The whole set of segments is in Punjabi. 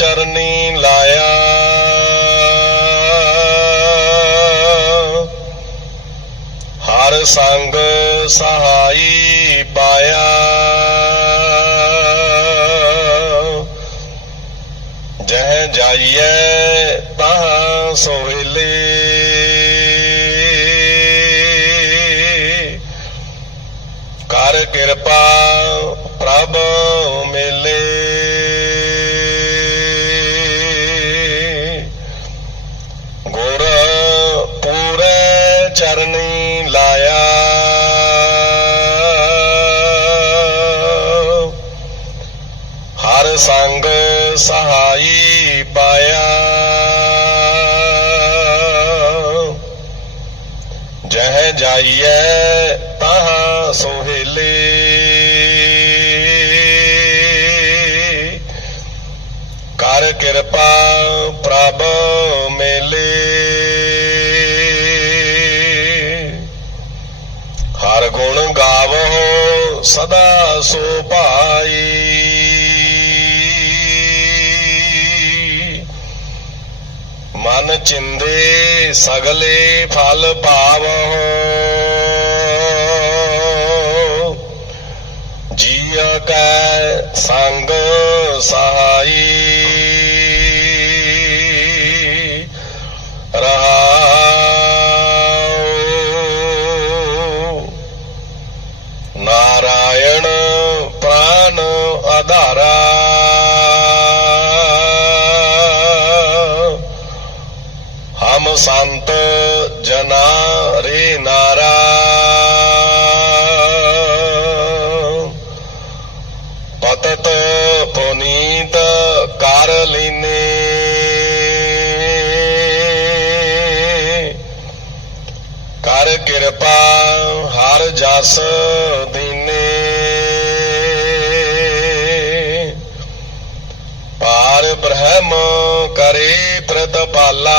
ਚਰਨੀ ਲਾਇਆ। ਹਰ ਸੰਗ ਸਹਾਈ ਪਾਇਆ। ਜਹ ਜਾਈਏ ਤਾਂ ਸੋਹਿਲੇ। ਕਰ ਕਿਰਪਾ ਪ੍ਰਭ ਮਿਲੇ। ਸੰਗ ਸਹਾਈ ਪਾਇਆ। ਜਹ ਜਾਈਏ ਤਾਂ ਸੋਹਿਲੇ। ਕਰ ਕਿਰਪਾ ਪ੍ਰਭ ਮੇਲੇ। ਹਰ ਗੁਣ ਗਾਵੋ ਸਦਾ ਸੋ ਭਾਈ। ਮਨ ਚਿੰਦੇ ਸਗਲੇ ਫਲ ਪਾਵੋ ਜੀਅ ਕੈ ਸੰਗ ਸਹਾਈ। ਰਹਾਉ। ਨਾਰਾਇਣ ਪ੍ਰਾਨ ਆਧਾਰਾ। ਜਸ ਦੀਨੇ ਪਾਰ ਬ੍ਰਹਮ ਕਰੇ ਪ੍ਰਤਪਾਲਾ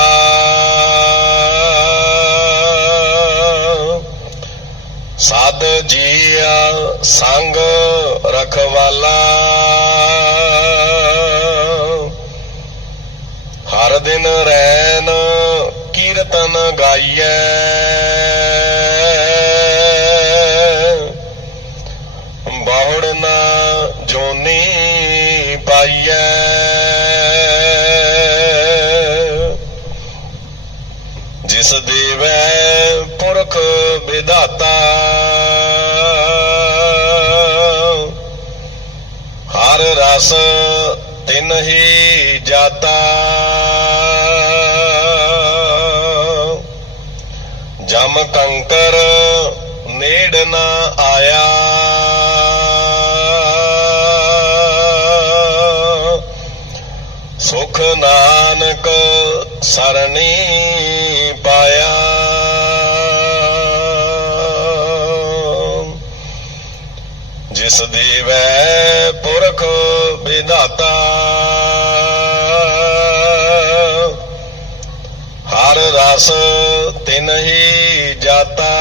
ਸਦ ਜੀਆ ਸੰਗ ਰਖਵਾਲਾ। ਹਰ ਦਿਨ ਰੈਨ ਕੀਰਤਨ ਗਾਈਐ। ਜਿਸ ਦੇਵੈ ਪੁਰਖ ਵਿਦਾਤਾ ਹਰ ਰਸ ਤਿਨ ਹੀ ਜਾਤਾ। ਜਮ ਕੰਕਰ ਨੇੜ ਸਰਣੀ ਪਾਇਆ। ਜਿਸ ਦੇਵੈ ਪੁਰਖ ਵਿਧਾਤਾ, ਹਰ ਰਸ ਤਿਨ ਹੀ ਜਾਤਾ।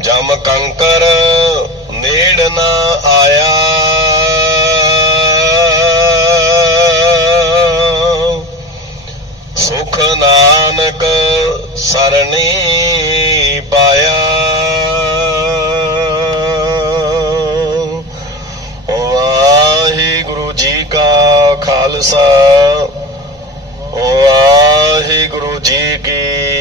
ਜਮ ਕੰਕਰ ਨੇੜ ਨਾ ਆਇਆ। ਸਰਣੀ ਪਾਇਆ। ਵਾਹਿਗੁਰੂ ਜੀ ਕਾ ਖਾਲਸਾ ਵਾਹਿਗੁਰੂ ਜੀ ਕੀ